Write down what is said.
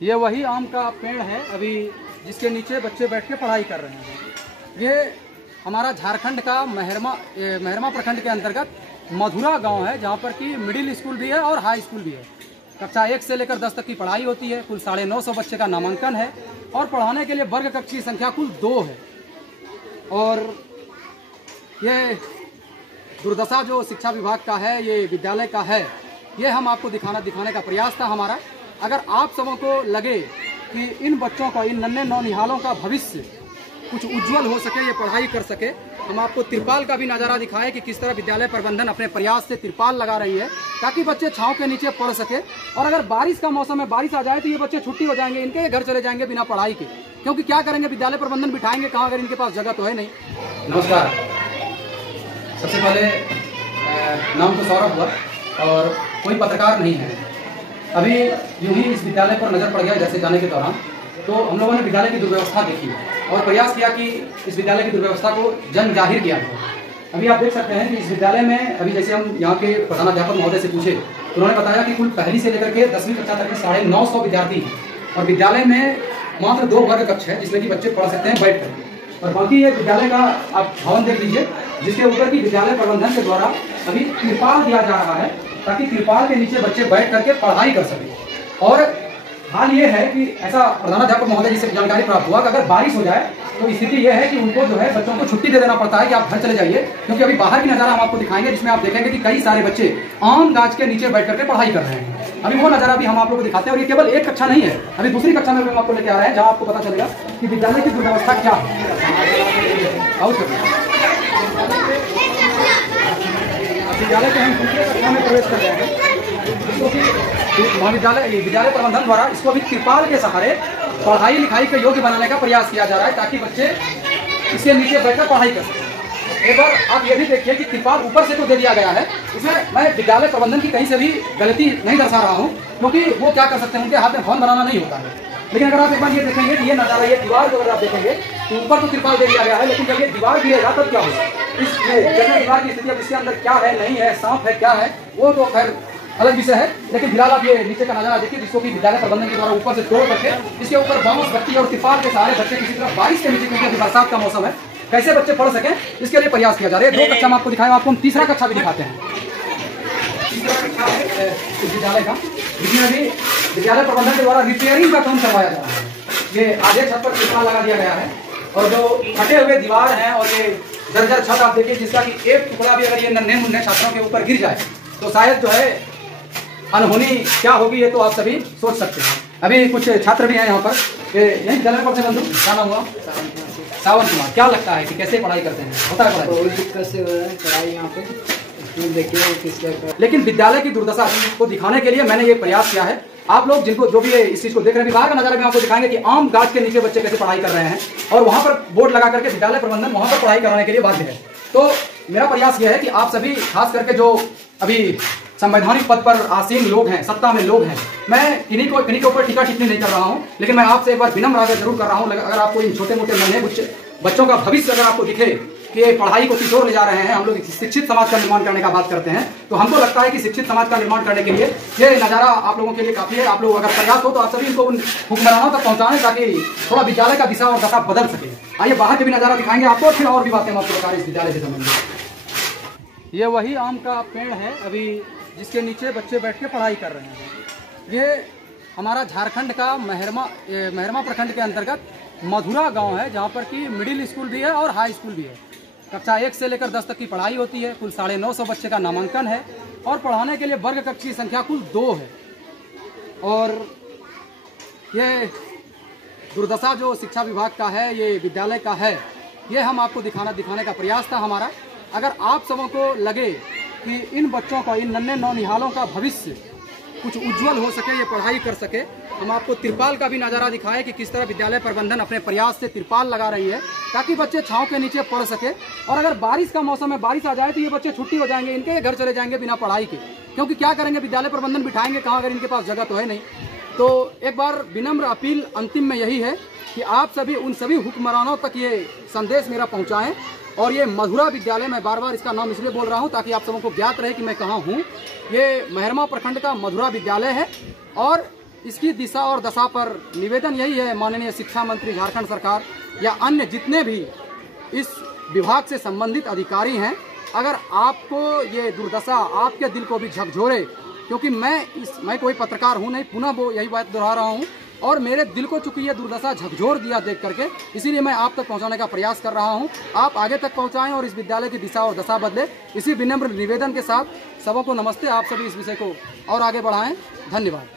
ये वही आम का पेड़ है अभी जिसके नीचे बच्चे बैठ के पढ़ाई कर रहे हैं। ये हमारा झारखंड का मेहरमा प्रखंड के अंतर्गत मधुरा गांव है, जहां पर कि मिडिल स्कूल भी है और हाई स्कूल भी है। कक्षा 1 से लेकर 10 तक की पढ़ाई होती है। कुल 950 बच्चे का नामांकन है और पढ़ाने के लिए वर्ग कक्ष की संख्या कुल 2 है। और ये दुर्दशा जो शिक्षा विभाग का है, ये विद्यालय का है, ये हम आपको दिखाने का प्रयास था हमारा। अगर आप सबों को लगे कि इन बच्चों का, इन नन्हे नौनिहालों का भविष्य कुछ उज्जवल हो सके, ये पढ़ाई कर सके, हम आपको तिरपाल का भी नज़ारा दिखाएं कि किस तरह विद्यालय प्रबंधन अपने प्रयास से तिरपाल लगा रही है ताकि बच्चे छांव के नीचे पढ़ सके। और अगर बारिश का मौसम है, बारिश आ जाए तो ये बच्चे छुट्टी हो जाएंगे, इनके घर चले जाएंगे बिना पढ़ाई के, क्योंकि क्या करेंगे, विद्यालय प्रबंधन बिठाएंगे कहाँ अगर इनके पास जगह तो है नहीं। नमस्कार। सबसे पहले नाम तो सौरभ हुआ और कोई पत्रकार नहीं है। अभी यूं ही इस विद्यालय पर नज़र पड़ गया जैसे जाने के दौरान, तो हम लोगों ने विद्यालय की दुर्व्यवस्था देखी और प्रयास किया कि इस विद्यालय की दुर्व्यवस्था को जन जाहिर किया जाए। अभी आप देख सकते हैं कि इस विद्यालय में अभी जैसे हम यहाँ के प्रधानाध्यापक महोदय से पूछे तो उन्होंने बताया कि कुल पहली से लेकर के 10वीं कक्षा तक के 950 विद्यार्थी हैं और विद्यालय में मात्र 2 वर्ग कक्ष है जिसमें कि बच्चे पढ़ सकते हैं बैठ करके। और बाकी ये विद्यालय का आप भवन देख लीजिए जिसके ऊपर की विद्यालय प्रबंधन के द्वारा अभी तिरपाल दिया जा रहा है ताकि तिरपाल के नीचे बच्चे बैठ करके पढ़ाई कर सकें। और हाल ये है कि ऐसा प्रधानाध्यापक महोदय जी से जानकारी प्राप्त हुआ कि अगर बारिश हो जाए तो स्थिति यह है कि उनको जो है बच्चों को छुट्टी दे देना पड़ता है कि आप घर चले जाइए, क्योंकि अभी बाहर की नज़ारा हम आपको दिखाएंगे जिसमें आप देखेंगे कि कई सारे बच्चे आम गाछ के नीचे बैठ करके पढ़ाई कर रहे हैं। अभी वो नज़ारा भी हम आप लोगों को दिखाते हैं। और ये केवल एक कक्षा नहीं है, अभी दूसरी कक्षा में हम आपको लेके आ रहे हैं जहाँ आपको पता चलेगा कि विद्यालय की दुर्व्यवस्था क्या है। विद्यालय के हम दूसरे कक्षा में प्रवेश कर रहे हैं विद्यालय प्रबंधन द्वारा इसको भी तिरपाल के सहारे पढ़ाई लिखाई के योग्य बनाने का प्रयास किया जा रहा है ताकि बच्चे इसके नीचे बैठकर पढ़ाई कर सकें। एक बार आप ये भी देखिए कि तिरपाल ऊपर से तो दे दिया गया है, इसमें मैं विद्यालय प्रबंधन की कहीं से भी गलती नहीं दर्शा रहा हूँ, क्योंकि वो क्या कर सकते हैं, उनके हाथ में भवन बनाना नहीं होता है। लेकिन अगर आप एक बार ये देखेंगे कि ये नज़ारा, ये दीवार को अगर आप देखेंगे तो ऊपर तो तिरपाल दे दिया गया है, लेकिन जब ये दीवार गिरेगा तब क्या होगा, इस दीवार की स्थिति, अब इसके अंदर क्या है, नहीं है, सांप है, क्या है, वो तो खैर अलग विषय है। लेकिन फिलहाल आप ये नीचे का नजारा देखिए जिसको कि विद्यालय प्रबंधन के द्वारा ऊपर से तोड़ करके इसके ऊपर बांस, बत्ती और तिरपाल के सहारे बच्चे किसी तरह बारिश के नीचे, क्योंकि अभी बरसात का मौसम है, कैसे बच्चे पढ़ सकें इसके लिए प्रयास किया जा रहा है। 2 कक्षा में आपको दिखाएं, आपको हम तीसरा कक्षा भी दिखाते हैं। तीसरा कक्षा है इस विद्यालय का, जिसमें अभी विद्यालय प्रबंधन के द्वारा रिपेयरिंग का काम करवाया जा रहा है। ये आधे छत पर तिरपाल लगा दिया गया है और जो फटे हुए दीवार हैं और ये जर्जर छत आप देखिए जिसका कि एक टुकड़ा भी अगर ये नन्हे मुन्ने छात्रों के ऊपर गिर जाए तो शायद जो है अनहोनी क्या होगी, ये तो आप सभी सोच सकते हैं। अभी कुछ छात्र भी हैं यहाँ पर, यही विद्यालय पर से बंधु, क्या नाम हुआ? सावन कुमार। क्या लगता है कि कैसे पढ़ाई करते हैं? होता है पढ़ाई? बहुत दिक्कत से हो रहा है पढ़ाई यहाँ पे, देखिए किस। लेकिन विद्यालय की दुर्दशा को दिखाने के लिए मैंने ये प्रयास किया है। आप लोग जिनको जो भी इस चीज को देख रहे हैं, बाहर का नजारा भी आपको दिखाएंगे कि आम गाछ के नीचे बच्चे कैसे पढ़ाई कर रहे हैं और वहां पर बोर्ड लगा करके विद्यालय प्रबंधन वहां पर पढ़ाई कराने के लिए बाध्य है। तो मेरा प्रयास यह है कि आप सभी, खास करके जो अभी संवैधानिक पद पर आसीन लोग हैं, सत्ता में लोग हैं, मैं किन्हीं के ऊपर टीका टिप्पणी नहीं कर रहा हूं, लेकिन मैं आपसे एक बार विनम्र आग्रह जरूर कर रहा हूं। अगर आपको इन छोटे मोटे नन्हे बच्चों का भविष्य अगर आपको दिखे कि पढ़ाई को किशोर ले जा रहे हैं, हम लोग शिक्षित समाज का निर्माण करने का बात करते हैं, तो हमको लगता है कि शिक्षित समाज का निर्माण करने के लिए ये नज़ारा आप लोगों के लिए काफ़ी है। आप लोग अगर प्रयास हो तो आप सभी इनको हुक्मरानों तक पहुँचाएं ताकि थोड़ा विद्यालय का दिशा और दशा बदल सके। आइए बाहर के भी नज़ारा दिखाएंगे आपको और फिर और भी बातें हम आपको बता रहे हैं इस विद्यालय से संबंधित। ये वही आम का पेड़ है अभी जिसके नीचे बच्चे बैठ के पढ़ाई कर रहे हैं। ये हमारा झारखंड का मेहरमा प्रखंड के अंतर्गत मधुरा गांव है, जहां पर कि मिडिल स्कूल भी है और हाई स्कूल भी है। कक्षा 1 से लेकर 10 तक की पढ़ाई होती है। कुल 950 बच्चे का नामांकन है और पढ़ाने के लिए वर्ग कक्ष की संख्या कुल 2 है। और ये दुर्दशा जो शिक्षा विभाग का है, ये विद्यालय का है, ये हम आपको दिखाने का प्रयास था हमारा। अगर आप सबों को लगे कि इन बच्चों का, इन नन्हे नौनिहालों का भविष्य कुछ उज्जवल हो सके, ये पढ़ाई कर सके, हम आपको तिरपाल का भी नज़ारा दिखाएं कि किस तरह विद्यालय प्रबंधन अपने प्रयास से तिरपाल लगा रही है ताकि बच्चे छांव के नीचे पढ़ सके। और अगर बारिश का मौसम है, बारिश आ जाए तो ये बच्चे छुट्टी हो जाएंगे, इनके घर चले जाएंगे बिना पढ़ाई के, क्योंकि क्या करेंगे, विद्यालय प्रबंधन बिठाएंगे कहाँ अगर इनके पास जगह तो है नहीं। तो एक बार विनम्र अपील अंतिम में यही है कि आप सभी उन सभी हुक्मरानों तक ये संदेश मेरा पहुँचाएँ। और ये मधुरा विद्यालय, मैं बार बार इसका नाम इसलिए बोल रहा हूँ ताकि आप सबों को ज्ञात रहे कि मैं कहाँ हूँ। ये मेहरमा प्रखंड का मधुरा विद्यालय है और इसकी दिशा और दशा पर निवेदन यही है माननीय शिक्षा मंत्री झारखंड सरकार या अन्य जितने भी इस विभाग से संबंधित अधिकारी हैं, अगर आपको ये दुर्दशा आपके दिल को भी झकझोरे, क्योंकि मैं कोई पत्रकार हूँ नहीं, पुनः वो यही बात दोहरा रहा हूँ, और मेरे दिल को चूंकि ये दुर्दशा झकझोर दिया देख करके, इसीलिए मैं आप तक पहुंचाने का प्रयास कर रहा हूं। आप आगे तक पहुंचाएं और इस विद्यालय की दिशा और दशा बदले। इसी विनम्र निवेदन के साथ सबों को नमस्ते। आप सभी इस विषय को और आगे बढ़ाएं। धन्यवाद।